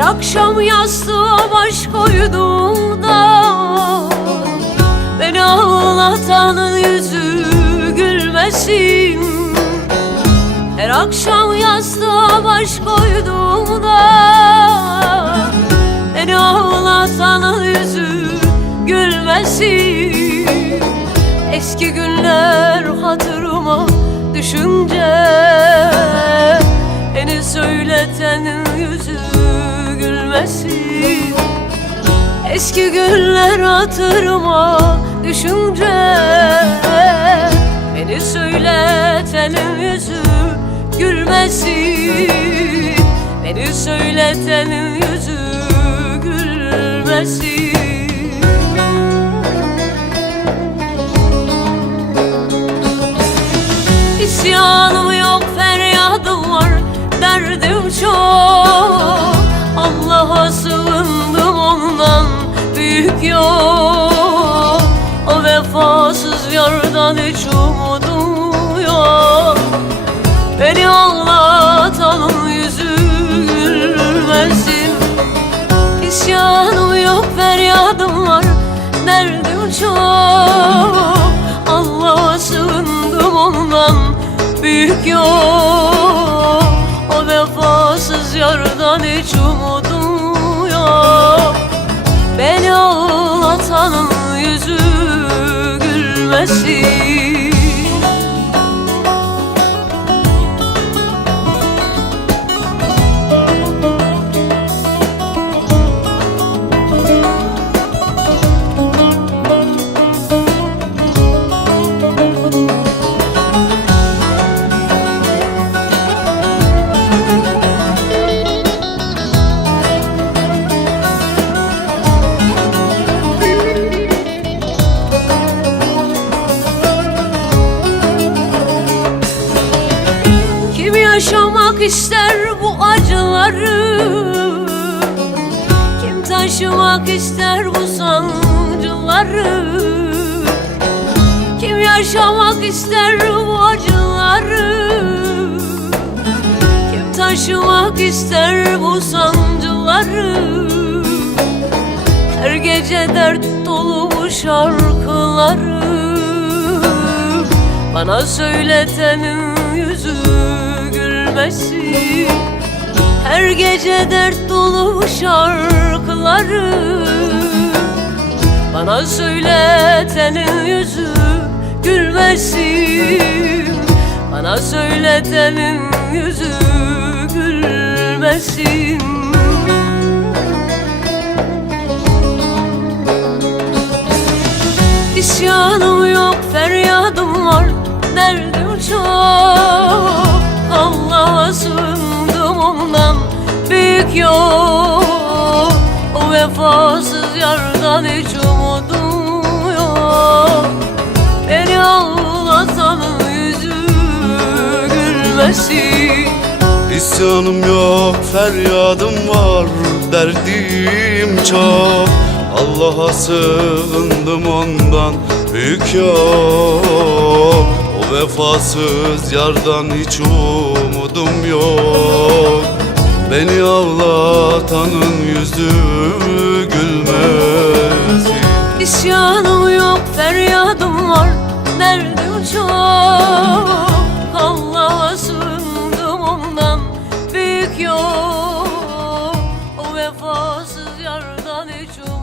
akşam yastığa baş koyduğumda Beni ağlatanın yüzü gülmesin. Her akşam yastığa baş koyduğumda Beni ağlatanın yüzü gülmesin. Eski günler hatırıma düşünce Beni söyletenin yüzü gülmesin Eski günler hatırıma düşünce Beni söyletenin yüzü gülmesin. Beni söyletenin yüzü gülmesin yok O vefasız yardan hiç umudum yok Beni ağlatanın yüzü gülmesin. İsyanım yok feryadım var derdim çok. Allah'a sığındım ondan büyük yok. O vefasız yardan hiç umudum yaşamak ister bu acıları? Kim taşımak ister bu sancıları? Kim yaşamak ister bu acıları? Kim taşımak ister bu sancıları? Her gece dert dolu bu şarkıları. Bana söyletenin yüzü gülmesin Her gece dert dolu şarkıları. Bana söyletenin yüzü gülmesin. Bana söyletenin yüzü gülmesin. İsyanım yok feryadım var derdim çok Allah'a sığındım ondan büyük yok. O vefasız yardan hiç umudum yok. Beni ağlatanın yüzü gülmesin. İsyanım yok, feryadım var, derdim çok. Allah'a sığındım ondan büyük yok Vefasız yardan hiç umudum yok. Beni avlatanın yüzü gülmez. İsyanım yok feryadım var derdim çok. Allah'a sığındım ondan büyük yok. O vefasız yardan hiç umudum